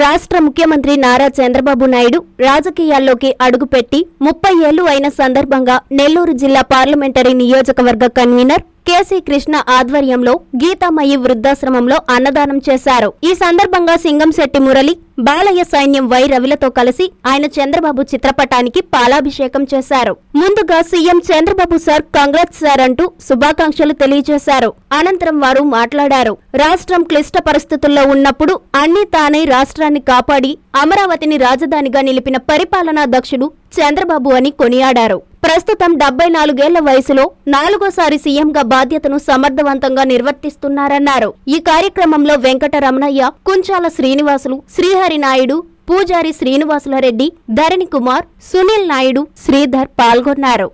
రాష్ట్ర ముఖ్యమంత్రి నారా చంద్రబాబు నాయుడు రాజకీయాల్లోకి అడుగుపెట్టి ముప్పై ఏళ్ళు అయిన సందర్భంగా నెల్లూరు జిల్లా పార్లమెంటరీ నియోజకవర్గ కన్వీనర్ కేసీ కృష్ణ ఆధ్వర్యంలో గీతామయ్యి వృద్ధాశ్రమంలో అన్నదానం చేశారు. ఈ సందర్భంగా సింగంశెట్టి మురళి బాలయ్య సైన్యం వై రవిలతో కలిసి ఆయన చంద్రబాబు చిత్రపటానికి పాలాభిషేకం చేశారు. ముందుగా CM Chandrababu sir congrats sir అంటూ శుభాకాంక్షలు తెలియజేశారు. అనంతరం వారు మాట్లాడారు. రాష్ట్రం క్లిష్ట పరిస్థితుల్లో ఉన్నప్పుడు అన్ని తానే రాష్ట్రాన్ని కాపాడి అమరావతిని రాజధానిగా నిలిపిన పరిపాలనా దక్షుడు చంద్రబాబు అని కొనియాడారు. ప్రస్తుతం డెబ్బై నాలుగేళ్ళ వయసులో నాలుగోసారి సీఎంగా బాధ్యతను సమర్థవంతంగా నిర్వర్తిస్తున్నారన్నారు. ఈ కార్యక్రమంలో వెంకటరమణయ్య కుంచాల శ్రీనివాసులు శ్రీహరి నాయుడు పూజారి శ్రీనివాసులరెడ్డి ధరణి కుమార్ సునీల్ నాయుడు శ్రీధర్ పాల్గొన్నారు.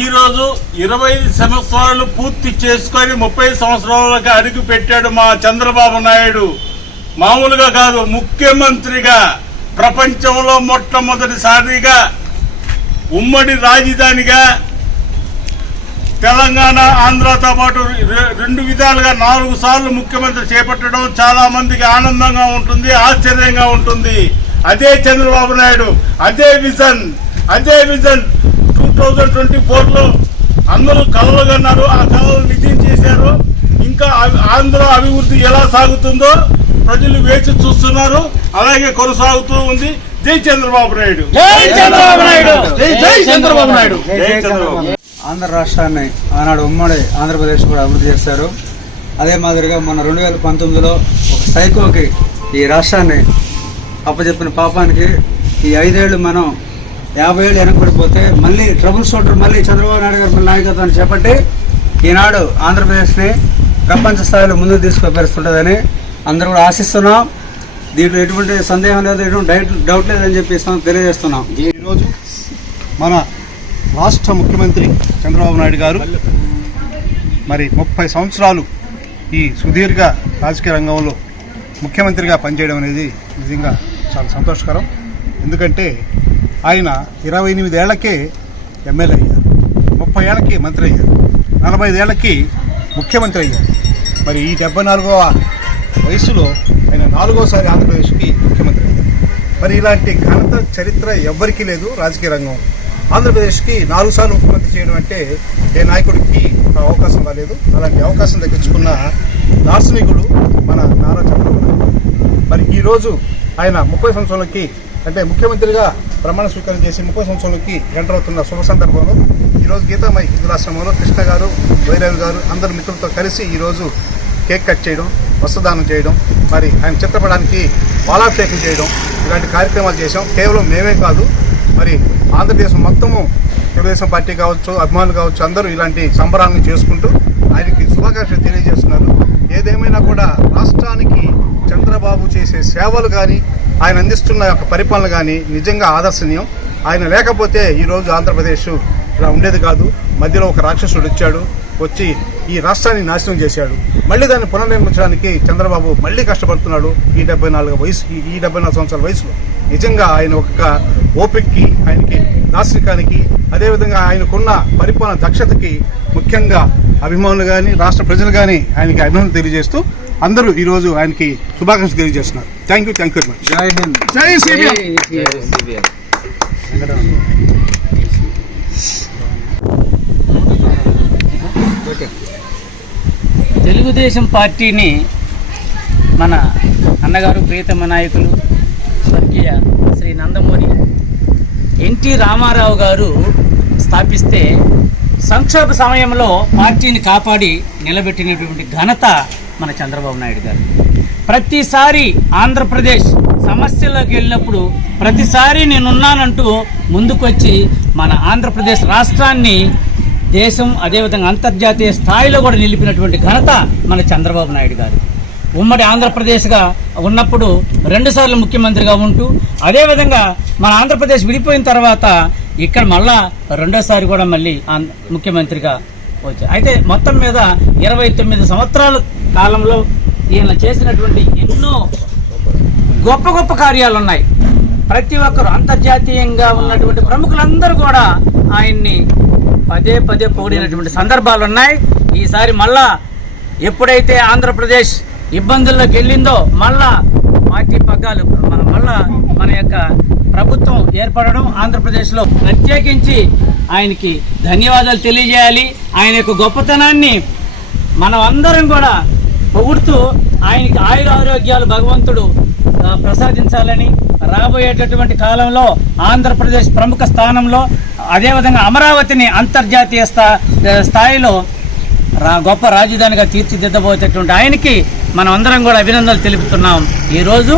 ఈ రోజు ఇరవై సంవత్సరాలు పూర్తి చేసుకొని ముప్పై సంవత్సరాలకు అడుగు పెట్టాడు మా చంద్రబాబు నాయుడు. మామూలుగా కాదు ముఖ్యమంత్రిగా ప్రపంచంలో మొట్టమొదటిసారిగా ఉమ్మడి రాజధానిగా తెలంగాణ ఆంధ్రతో పాటు రెండు విధాలుగా నాలుగు సార్లు ముఖ్యమంత్రి చేపట్టడం చాలా మందికి ఆనందంగా ఉంటుంది ఆశ్చర్యంగా ఉంటుంది. అదే చంద్రబాబు నాయుడు అదే విజన్ అదే విజన్. టూ థౌజండ్ ట్వంటీ ఫోర్లో అందరూ కలలు కన్నారు ఆ కలలు నిజం చేశారు. ఇంకా అవి- ఆంధ్ర అభివృద్ధి ఎలా సాగుతుందో ప్రజలు వేచి చూస్తున్నారు. అలాగే కొనసాగుతూ ఉంది. జై చంద్రబాబు నాయుడు. జై చంద్రబాబు నాయుడు. జై జై చంద్రబాబు నాయుడు. జై చంద్రబాబు ఆంధ్ర రాష్ట్రాన్ని ఆనాడు ఉమ్మడి ఆంధ్రప్రదేశ్ కూడా అభివృద్ధి చేశారు. అదే మాదిరిగా మన రెండు వేల పంతొమ్మిదిలో ఒక సైకోకి ఈ రాష్ట్రాన్ని అప్పచెప్పిన పాపానికి ఈ ఐదేళ్ళు మనం యాభై ఏళ్ళు వెనకబడిపోతే మళ్ళీ ట్రబుల్ షూటర్ మళ్ళీ చంద్రబాబు నాయుడు గారి నాయకత్వాన్ని చేపట్టి ఈనాడు ఆంధ్రప్రదేశ్ని ప్రపంచ స్థాయిలో ముందుకు తీసుకువెళ్తుంటుందని అందరూ కూడా ఆశిస్తున్నాం. దీంట్లో ఎటువంటి సందేహం లేదు ఎటువంటి డౌట్ డౌట్ లేదని చెప్పి తెలియజేస్తున్నాం. ఈరోజు మన రాష్ట్ర ముఖ్యమంత్రి చంద్రబాబు నాయుడు గారు మరి ముప్పై సంవత్సరాలు ఈ సుదీర్ఘ రాజకీయ రంగంలో ముఖ్యమంత్రిగా పనిచేయడం అనేది నిజంగా చాలా సంతోషకరం. ఎందుకంటే ఆయన ఇరవై ఎనిమిదేళ్ళకే ఎమ్మెల్యే అయ్యారు ముప్పై ఏళ్ళకి మంత్రి అయ్యారు నలభై ఐదేళ్ళకి ముఖ్యమంత్రి అయ్యారు. మరి ఈ డెబ్బై నాలుగవ వయసులో ఆయన నాలుగోసారి ఆంధ్రప్రదేశ్కి ముఖ్యమంత్రి మరి ఇలాంటి ఘనత చరిత్ర ఎవ్వరికీ లేదు రాజకీయ రంగం. ఆంధ్రప్రదేశ్కి నాలుగు సార్లు ముఖ్యమంత్రి చేయడం అంటే ఏ నాయకుడికి అవకాశం రాలేదు. అలాంటి అవకాశం దక్కించుకున్న దార్శనికుడు మన నారా చంద్రబాబు మరి ఈరోజు ఆయన ముప్పై సంవత్సరాలకి అంటే ముఖ్యమంత్రిగా ప్రమాణ స్వీకారం చేసి ముప్పై సంవత్సరాలకి ఎంటర్ శుభ సందర్భంలో ఈరోజు గీతామై హిందురాశ్రమంలో కృష్ణ గారు వైరావి గారు అందరు మిత్రులతో కలిసి ఈరోజు కేక్ కట్ చేయడం వస్త్రదానం చేయడం మరి ఆయన చిత్రపటానికి బాలాభిషేకం చేయడం ఇలాంటి కార్యక్రమాలు చేసాం కేవలం మేమే కాదు మరి ఆంధ్రదేశం మొత్తము తెలుగుదేశం పార్టీ కావచ్చు అభిమానులు కావచ్చు అందరూ ఇలాంటి సంబరాలను చేసుకుంటూ ఆయనకి శుభాకాంక్షలు తెలియజేస్తున్నారు. ఏదేమైనా కూడా రాష్ట్రానికి చంద్రబాబు చేసే సేవలు కానీ ఆయన అందిస్తున్న యొక్క పరిపాలన కానీ నిజంగా ఆదర్శనీయం. ఆయన లేకపోతే ఈరోజు ఆంధ్రప్రదేశ్ ఇలా ఉండేది కాదు. మధ్యలో ఒక రాక్షసుడు వచ్చాడు. వచ్చి ఈ రాష్ట్రాన్ని నాశనం చేశాడు. మళ్ళీ దాన్ని పునర్నిర్మించడానికి చంద్రబాబు మళ్ళీ కష్టపడుతున్నాడు ఈ డెబ్బై నాలుగు వయసు ఈ- డెబ్బై నాలుగు సంవత్సరాల వయసులో. నిజంగా ఆయన ఒక ఓపిక్కి ఆయనకి దార్శనికానికి అదేవిధంగా ఆయనకున్న పరిపాలన దక్షతకి ముఖ్యంగా అభిమానులు కానీ రాష్ట్ర ప్రజలు కానీ ఆయనకి అభినందన తెలియజేస్తూ అందరూ ఈరోజు ఆయనకి శుభాకాంక్షలు తెలియజేస్తున్నారు. Thank you thank you very much జై హింద్. జై సిబిఎం తెలుగుదేశం పార్టీని మన అన్నగారు ప్రీతమ్మ నాయకులు స్వర్గీయ శ్రీ నందమూరి ఎన్టీ రామారావు గారు స్థాపిస్తే సంక్షోభ సమయంలో పార్టీని కాపాడి నిలబెట్టినటువంటి ఘనత మన చంద్రబాబు నాయుడు గారు. ప్రతిసారి ఆంధ్రప్రదేశ్ సమస్యల్లోకి వెళ్ళినప్పుడు ప్రతిసారి నేనున్నానంటూ ముందుకొచ్చి మన ఆంధ్రప్రదేశ్ రాష్ట్రాన్ని దేశం అదేవిధంగా అంతర్జాతీయ స్థాయిలో కూడా నిలిపినటువంటి ఘనత మన చంద్రబాబు నాయుడు గారు. ఉమ్మడి ఆంధ్రప్రదేశ్గా ఉన్నప్పుడు రెండుసార్లు ముఖ్యమంత్రిగా ఉంటూ అదేవిధంగా మన ఆంధ్రప్రదేశ్ విడిపోయిన తర్వాత ఇక్కడ మళ్ళా రెండోసారి కూడా మళ్ళీ ముఖ్యమంత్రిగా వచ్చారు అయితే మొత్తం మీద ఇరవై తొమ్మిది సంవత్సరాల కాలంలో ఈయన చేసినటువంటి ఎన్నో గొప్ప గొప్ప కార్యాలు ఉన్నాయి ప్రతి ఒక్కరు అంతర్జాతీయంగా ఉన్నటువంటి ప్రముఖులందరూ కూడా ఆయన్ని పదే పదే పొగిడినటువంటి సందర్భాలు ఉన్నాయి ఈసారి మళ్ళా ఎప్పుడైతే ఆంధ్రప్రదేశ్ ఇబ్బందుల్లోకి వెళ్ళిందో మళ్ళా పార్టీ పగ్గాలు మన వల్ల మన యొక్క ప్రభుత్వం ఏర్పడడం ఆంధ్రప్రదేశ్లో ప్రత్యేకించి ఆయనకి ధన్యవాదాలు తెలియజేయాలి. ఆయన యొక్క గొప్పతనాన్ని మనం అందరం కూడా పొగుడుతూ ఆయనకి ఆయుర ఆరోగ్యాలు భగవంతుడు ప్రసాదించాలని రాబోయేటటువంటి కాలంలో ఆంధ్రప్రదేశ్ ప్రముఖ స్థానంలో అదేవిధంగా అమరావతిని అంతర్జాతీయ స్థా స్థాయిలో రా గొప్ప రాజధానిగా తీర్చిదిద్దబోయేటటువంటి ఆయనకి మనం అందరం కూడా అభినందనలు తెలుపుతున్నాం. ఈరోజు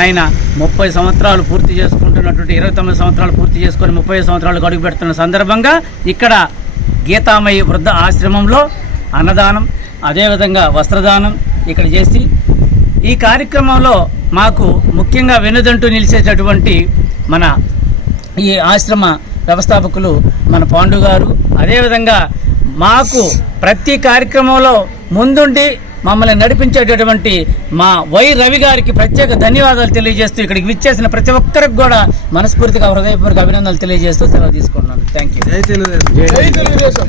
ఆయన ముప్పై సంవత్సరాలు పూర్తి చేసుకుంటున్నటువంటి ఇరవై తొమ్మిది సంవత్సరాలు పూర్తి చేసుకొని ముప్పై సంవత్సరాలు గడుగు పెడుతున్న సందర్భంగా ఇక్కడ గీతామయ్య వృద్ధ ఆశ్రమంలో అన్నదానం అదేవిధంగా వస్త్రదానం ఇక్కడ చేసి ఈ కార్యక్రమంలో మాకు ముఖ్యంగా వెనుదంటూ నిలిచేటటువంటి మన ఈ ఆశ్రమ వ్యవస్థాపకులు మన పాండు గారు. అదేవిధంగా మాకు ప్రతి కార్యక్రమంలో ముందుండి మమ్మల్ని నడిపించేటటువంటి మా వై రవి గారికి ప్రత్యేక ధన్యవాదాలు తెలియజేస్తూ ఇక్కడికి విచ్చేసిన ప్రతి ఒక్కరికి కూడా మనస్ఫూర్తిగా హృదయపూర్వక అభినందనలు తెలియజేస్తూ సెలవు తీసుకుంటున్నాను. థ్యాంక్ యూ జై తెలుగుదేశం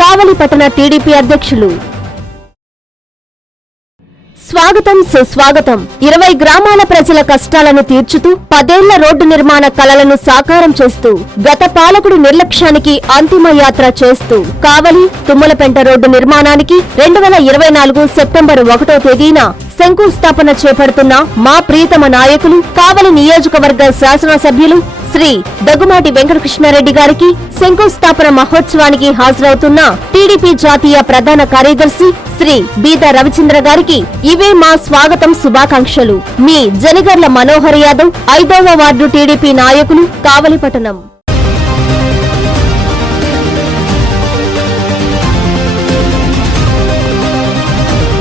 కావలి పట్టణ టీడీపీ అధ్యక్షులు. స్వాగతం సుస్వాగతం. ఇరవై గ్రామాల ప్రజల కష్టాలను తీర్చుతూ పదేళ్ళ రోడ్డు నిర్మాణ కలలను సాకారం చేస్తూ గత పాలకుడి నిర్లక్ష్యానికి అంతిమ యాత్ర చేస్తూ కావలి తుమ్మలపెంట రోడ్డు నిర్మాణానికి రెండు వేల ఇరవై నాలుగు సెప్టెంబర్ ఒకటో తేదీన శంకుస్థాపన చేపడుతున్న మా ప్రీతమ నాయకులు కావలి నియోజకవర్గ శాసనసభ్యులు శ్రీ దగ్గుమాటి వెంకటకృష్ణారెడ్డి గారికి శంకుస్థాపన మహోత్సవానికి హాజరవుతున్న టీడీపీ జాతీయ ప్రధాన కార్యదర్శి శ్రీ బీద రవిచంద్ర గారికి ఇవే మా స్వాగతం శుభాకాంక్షలు. మీ జనగర్ల మనోహర్ యాదవ్ ఐదవ వార్డు టీడీపీ నాయకులు కావలిపట్టణం